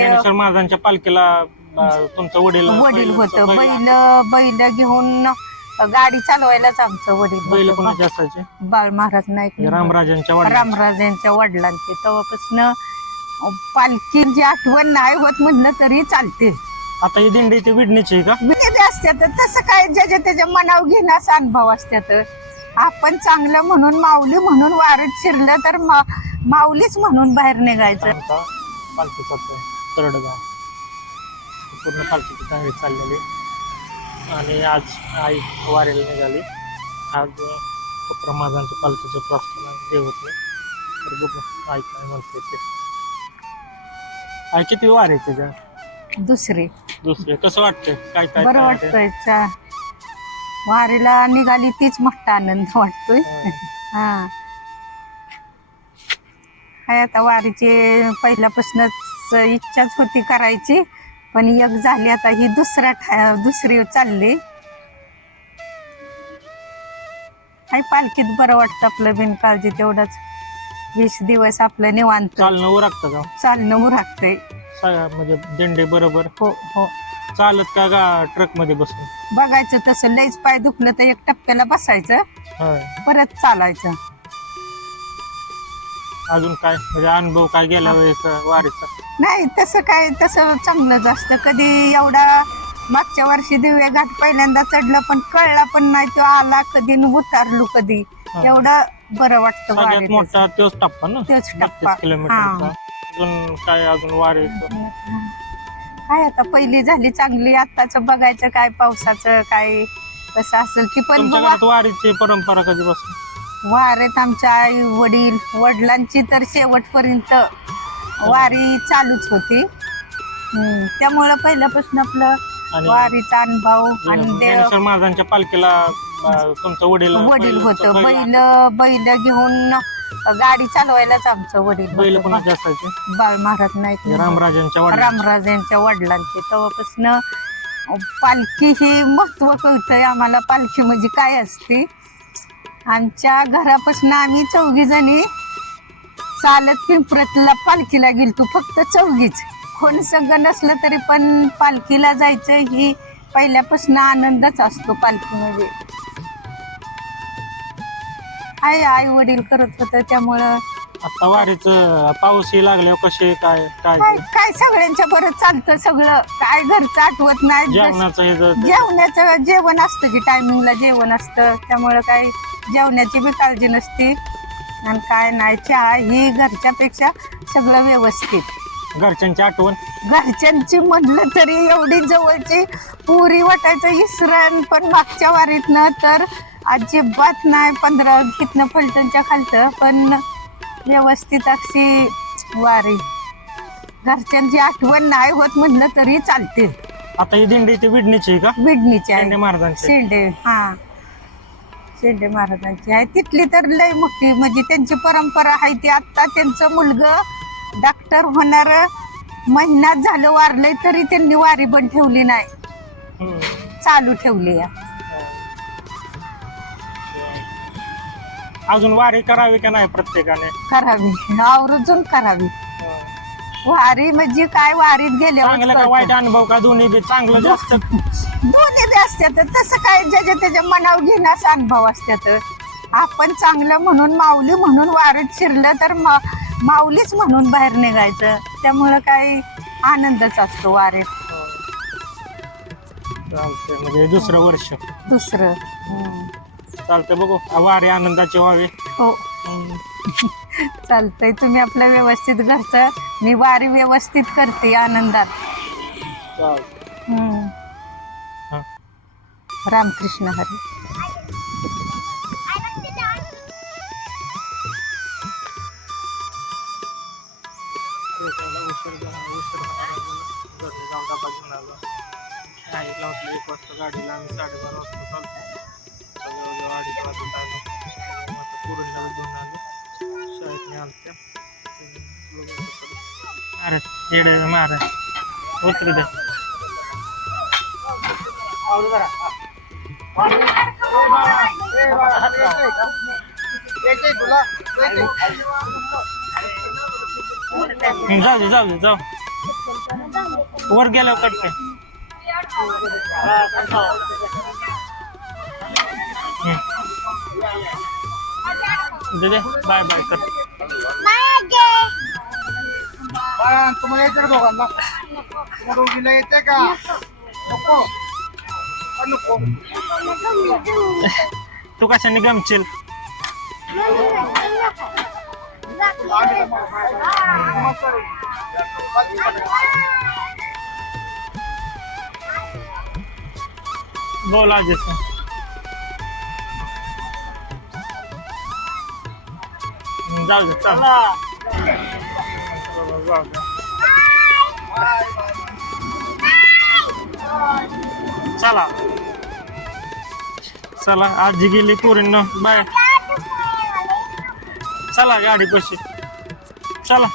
ज्ञानेश्वर महाराजांच्या पालखीला अं, तुमचं वडील वडील होत. बैल- बैल बैल घेऊन गाडी चालवायलाच आमचं वडील बैल होतं. कोणाचे असायचे? बाळ महाराज नाईक रामराजांच्या. रामराजांच्या वडिलांचे. तेव्हापासून पालखीची आठवण नाही होत म्हणलं तरी चालते. आता ही दिंडी ती विडणीची आहे का? गेले असत्यात. तसं काय ज्याच्या त्याच्या मनावर घेण्याचा अनुभव असत्यात. आपण चांगलं म्हणून माऊली म्हणून वारत शिरलं तर मा- माऊलीच म्हणून बाहेर निघायचं. पालखीचा तो तरड गाव पूर्ण पालखीची चांगली चाललेली. आणि आज आई वारेला निघाली. आज पुत्र माझांच्या पालखीचं प्रस्थान देवतले तर बघू आई काय म्हणते ते. आई किती वार आहे त्याच्या दुसरी. दुसरे. कसं वाटतंय? काय काय बरं? वाटतंय वारीला निघाली तीच मोठा आनंद वाटतोय. हा. काय आता वारीची पहिल्यापासूनच इच्छाच होती करायची पण एक झाली आता ही दुसऱ्या ठा- दुसरी चालली. काय पालखीत बरं वाटतं आपलं बिनकाळजी तेवढंच. वीस दिवस आपलं निवांत. चालणं उरकतं का? चालणं उरागतंय. म्हणजे दिंडी बरोबर? हो हो. चालत का गा ट्रकमध्ये बसून? बघायचं तसं लईच पाय दुखलं तर एक टप्प्याला बसायचं. होय. परत चालायचं. अजून काय? म्हणजे अनुभव काय गेल्या वेळेस वारीचा? नाही तसं काय तसं चांगलंच असतं. कधी एवढा मागच्या वर्षी दिव्य घाट पहिल्यांदा चढलं पण कळला पण नाही तो आला कधी न उतारलो कधी. एवढं बरं वाटतं सगळ्यात. मोठा तोच टप्पा ना? तोच टप्पा. बत्तीस किलोमीटरचा अजून काय अजून वारी काय आता पहिली झाली चांगली आत्ताच बघायचं काय पावसाचं काय कसं असेल की पण तुमच्या बुवा, घरात वारीची परंपरा कधीपासून? वारीत आमच्या आई वडील वडिलांची तर शेवटपर्यंत. वारी चालूच होती. हम्म, त्यामुळं पहिल्यापासून आपलं आणि वारीचा अनुभव आणि देव ज्ञानेश्वर महाराजांच्या पालखीला अं, तुमचं वडील वडील होत. बैल- बैल घेऊन गाडी चालवायलाच आमचं वडील बैल होतं. कोणाचे असायचे बाळ महाराज नाईक रामराजांच्या. रामराजांच्या वडिलांचे. तेव्हापासून पालखी ही महत्त्व कळतंय आम्हाला. पालखी म्हणजे काय असते? आमच्या घरापासून आम्ही चौघी जणी चालत पिंपरतला पालखीला गेलतो फक्त चौघीच. कोण सगळं नसलं तरी पण पालखीला जायचं ही पहिल्यापासून आनंदच असतो पालखीमध्ये आई आई वडील करत होतं त्यामुळं. आता वारीचं पाऊसही लागल्यावर कसे काय काय? काय काय सगळ्यांच्या बरं चालतं सगळं. काय घरचं आठवत नाही. जेवणाचं हे जर- जेवणाचं जेवण असतं की टायमिंगला जेवण असतं. त्यामुळं काही जेवणाची बी काळजी नसते. आणि काय नाही चहा ही घरच्यापेक्षा सगळं व्यवस्थित. घरच्यांची आठवण. घरच्यांची म्हणलं तरी एवढी जवळची पुरी वाटायचं इसरण पण मागच्या वारीतनं तर अजिबात नाही पंधरा इथनं फलटणच्या खालतं पण व्यवस्थित अशी वारी. घरच्यांची आठवण नाही होत म्हणलं तरी चालते आता ही दिंडी ती विडणीची आहे का? बिडणीची आहे. शेंडे महाराजांची शेंडे हा. शेंडे महाराजांची आहे. तिथली तर लय मोठी म्हणजे त्यांची परंपरा आहे ती आता त्यांचं मुलगं डॉक्टर होणार महिन्यात झालं वारलंय तरी त्यांनी वारी पण ठेवली नाही. हम्म. चालू ठेवली. अजून वारी करावी का नाही प्रत्येकाने? करावी. आवर्जून करावी. वारी म्हणजे काय वारीत चांगलं का वाईट अनुभव का? दोन्ही बी चांगलं जास्त. दोन्ही बी असतात तसं काय ज्याच्या त्याच्या मनावर घेण्याचा अनुभव असतात आपण चांगलं म्हणून माऊली म्हणून वारीत शिरलं तर मा माऊलीच म्हणून बाहेर निघायचं. त्यामुळं काय आनंदच असतो वारीत. चालतंय. म्हणजे दुसरं वर्ष. दुसरं. हम्म. चालतंय बघू. वारी आनंदाची व्हावी. हो. चालतंय. तुम्ही आपलं व्यवस्थित घरचं मी वारी व्यवस्थित करते आनंदात हम्म. हा. रामकृष्ण हरी म्हटलं एक वाजता गाडीला आम्ही साडेबारा वाजता चालतो जवळजवळ अडीच वाजता आलो मग आता पुरीला घेऊन आलो शाळेत आलत्या येडे उतरू जाऊ दे जाऊ दे जाऊ. वर गेल्यावर कटते दे. बाय बाय कर. बाळा, तुम्हाला यायचं का दोघांना? तुम्हाला दोघीला येते का? नको. का नको. तू कशाने गमशील बोल अजय सर जाऊ दे चला. चला. चला आजी गेली पोरींनो. बाय. चला गाडी पशी चला.